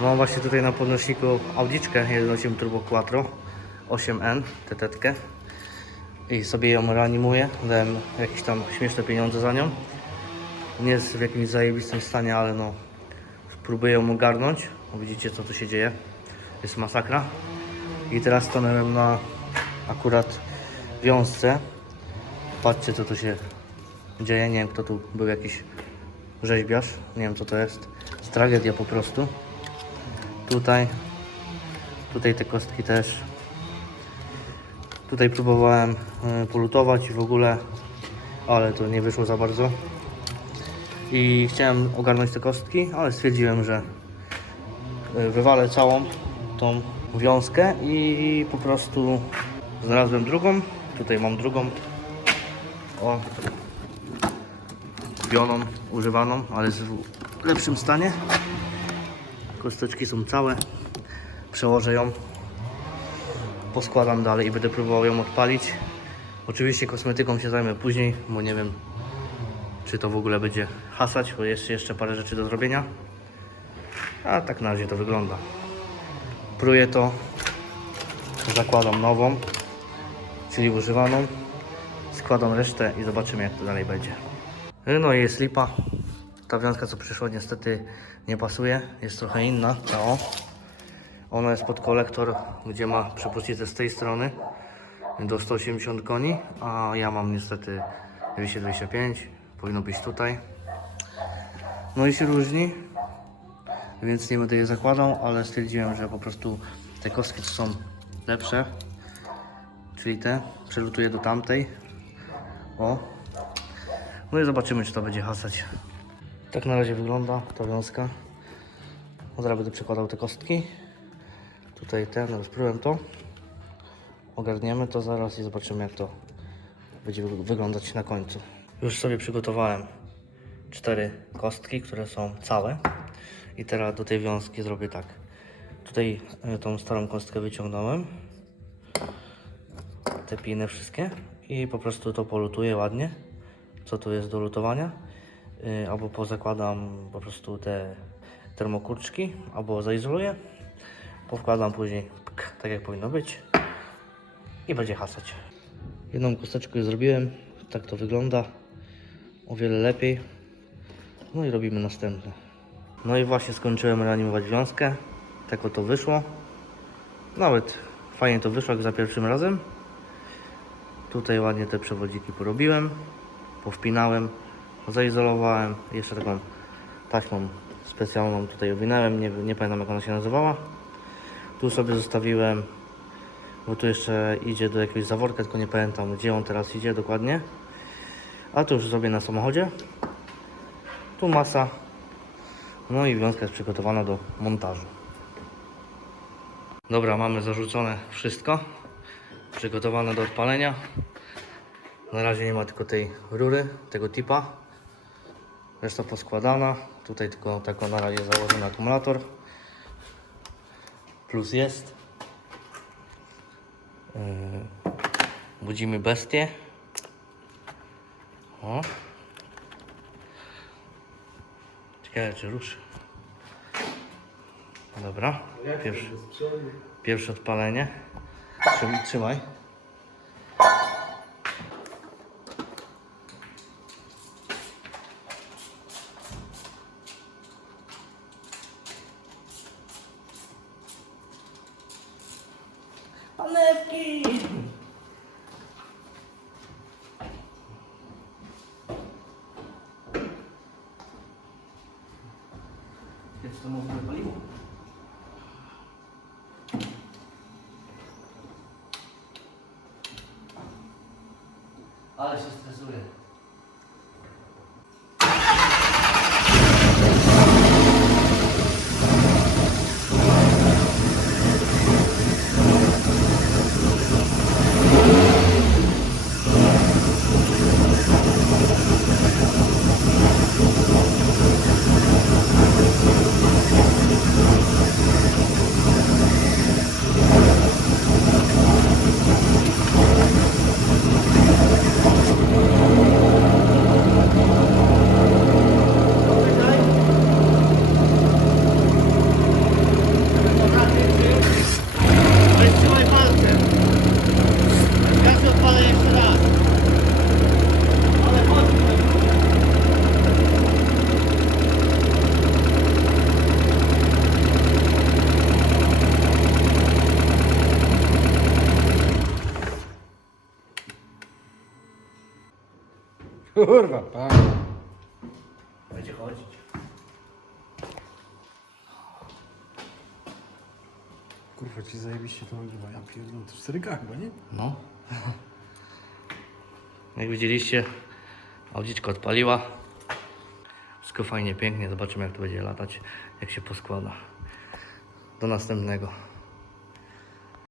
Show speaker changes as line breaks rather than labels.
Mam właśnie tutaj na podnośniku Audiczkę 1.8 Turbo Quattro 8N, TT. I sobie ją reanimuję. Dałem jakieś tam śmieszne pieniądze za nią. Nie jest w jakimś zajebistym stanie, ale no spróbuję ją ogarnąć. Widzicie co tu się dzieje. Jest masakra. I teraz stanąłem na akurat wiązce. Patrzcie co tu się dzieje. Nie wiem kto tu był jakiś rzeźbiarz. Nie wiem co to jest. Jest tragedia po prostu. Tutaj. Tutaj te kostki też. Tutaj próbowałem y, polutować i w ogóle, ale to nie wyszło za bardzo. I chciałem ogarnąć te kostki, ale stwierdziłem, że y, wywalę całą tą wiązkę i po prostu znalazłem drugą. Tutaj mam drugą. O, kupioną, używaną, ale w lepszym stanie. Kosteczki są całe. Przełożę ją poskładam dalej i będę próbował ją odpalić. Oczywiście kosmetyką się zajmę później, bo nie wiem czy to w ogóle będzie hasać, bo jest jeszcze parę rzeczy do zrobienia. A tak na razie to wygląda. Pruję to, zakładam nową, czyli używaną, składam resztę i zobaczymy jak to dalej będzie. No i jest lipa. Ta wiązka co przyszła niestety nie pasuje, jest trochę inna, ta o. Ona jest pod kolektor, gdzie ma przepuścicę z tej strony do 180 koni, a ja mam niestety 225, powinno być tutaj. No i się różni, więc nie będę je zakładał, ale stwierdziłem, że po prostu te kostki są lepsze, czyli te, przelutuję do tamtej. O. No i zobaczymy, czy to będzie hasać. Tak na razie wygląda ta wiązka. Zaraz będę przekładał te kostki. Tutaj ten, rozprułem to. Ogarniemy to zaraz i zobaczymy jak to będzie wy- wyglądać na końcu. Już sobie przygotowałem cztery kostki, które są całe. I teraz do tej wiązki zrobię tak. Tutaj e, tą starą kostkę wyciągnąłem. Te piny wszystkie. I po prostu to polutuję ładnie. Co tu jest do lutowania. Yy, albo pozakładam po prostu te termokurczki, albo zaizoluję. Powkładam później tak jak powinno być i będzie hasać. Jedną kosteczkę zrobiłem, tak to wygląda. O wiele lepiej. No i robimy następne. No i właśnie skończyłem reanimować wiązkę. Tak oto wyszło. Nawet fajnie to wyszło jak za pierwszym razem. Tutaj ładnie te przewodziki porobiłem. Powpinałem, zaizolowałem. Jeszcze taką taśmą specjalną tutaj owinąłem. Nie, nie pamiętam jak ona się nazywała. Tu sobie zostawiłem, bo tu jeszcze idzie do jakiegoś zaworka, tylko nie pamiętam gdzie on teraz idzie dokładnie. A tu już zrobię na samochodzie. Tu masa. No i wiązka jest przygotowana do montażu. Dobra, mamy zarzucone wszystko. Przygotowane do odpalenia. Na razie nie ma tylko tej rury, tego tipa. Reszta poskładana. Tutaj tylko tako na razie założony akumulator plus jest. Yy, budzimy bestię. O. Ciekawe czy ruszy. Dobra. Pierwsze, pierwsze odpalenie. Trzymaj. Panewki! Jest to mocne. Ale się stresuje.
Kurwa, pan.
Będzie chodzić.
Kurwa, ci zajebiście to nagrywa. Ja pierdolę, to 4K chyba, nie?
No. Jak widzieliście, audziczka odpaliła. Wszystko fajnie, pięknie. Zobaczymy jak to będzie latać, jak się poskłada. Do następnego.